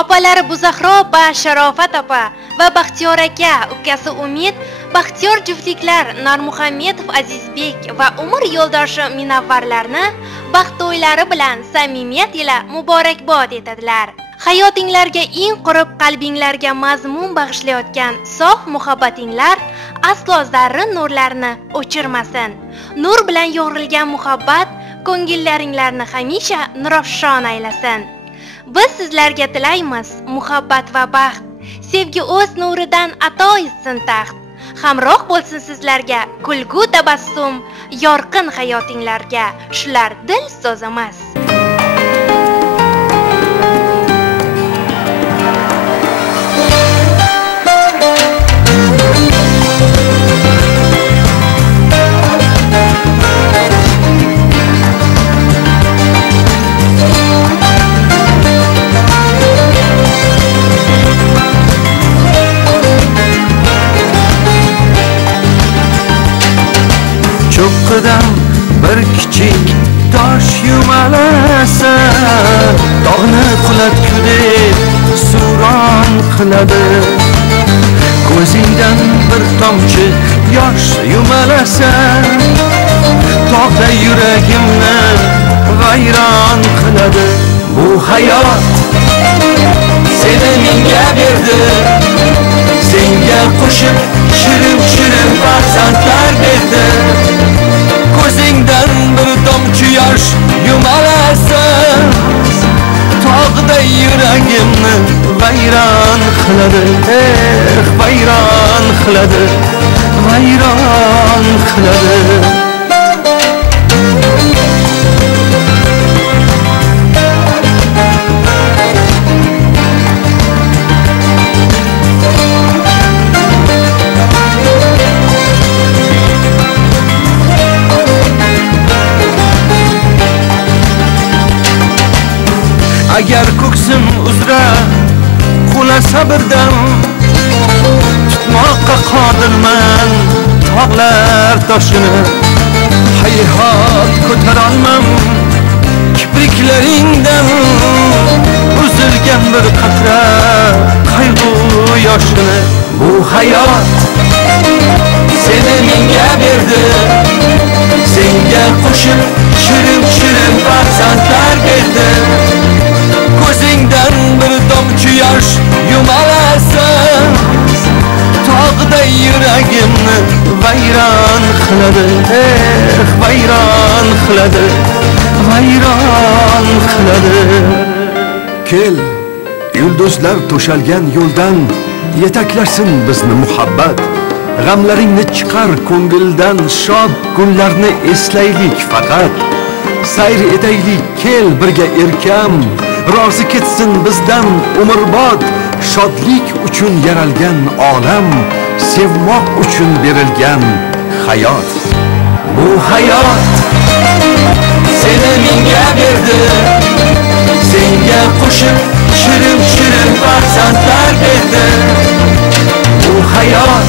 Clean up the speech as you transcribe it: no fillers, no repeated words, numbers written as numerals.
Opalari Buzahro va Sharofat opa va Baxtiyor aka, ukasi Umid, Baxtiyor juftliklar Normuhammedov Azizbek va umr yo'ldoshi Minavvarlarni baxt to'ylari bilan samimiyat ila muborakbod etadilar. Hayotinglarga eng qurib qalbinglarga mazmun bag'ishlayotgan sof muhabbatinglar aslo zarra nurlarni o'chirmasin. Nur bilan yo'g'rilgan muhabbat ko'ngillaringlarni hamisha nurafshon aylasin. Biz sizlarga tilaymiz muhabbat va baxt, sevgi o'z nuridan ato etsin taxt. Hamroh bo'lsin sizlarga kulgu tabassum, yorqin hayotinglarga shular dil so'zimiz. Cho'qqidan bir kichik tosh yumalasa, tog'ni qulatgudek suron qiladi. Ko'zingdan bir tomchi yosh yumalasa, tog'da yuragimni vayron qiladi. Bu hayot seni menga berdi, senga qo'shib shirin farzandlar berdi. Ko'zingdan bir tomchi yosh yumalasa, tog'da yuragimni vayron qiladi, vayron qiladi, vayron qiladi. Agar ko'ksim uzra qulasa birdan, tutmoqqa qodirman tog'lar toshini. Hayhot ko'tarolmam kipriklaringdan uzilgan bir qatra qayg'u yoshini. Bu hayot seni menga berdi, senga qo'shib shirin farzandlar berdi. Ko'zingdan bir tomchi yosh yumalasa, tog'da yuragimni vayron qiladi, vayron qiladi, vayron qiladi. Kel, yulduzlar to'shalgan yo'ldan yetaklasin bizni muhabbat. G'amlaringni chiqar ko'ngildan, shod kunlarni eslaylik faqat. Sayr etaylik, kel birga erkam, rozi ketsin bizdan umrbod. Shodlik uchun yaralgan olam, sevmoq uchun berilgan hayot. Bu hayot seni menga berdi, senga qo'shib shirin farzandlar berdi. Bu hayot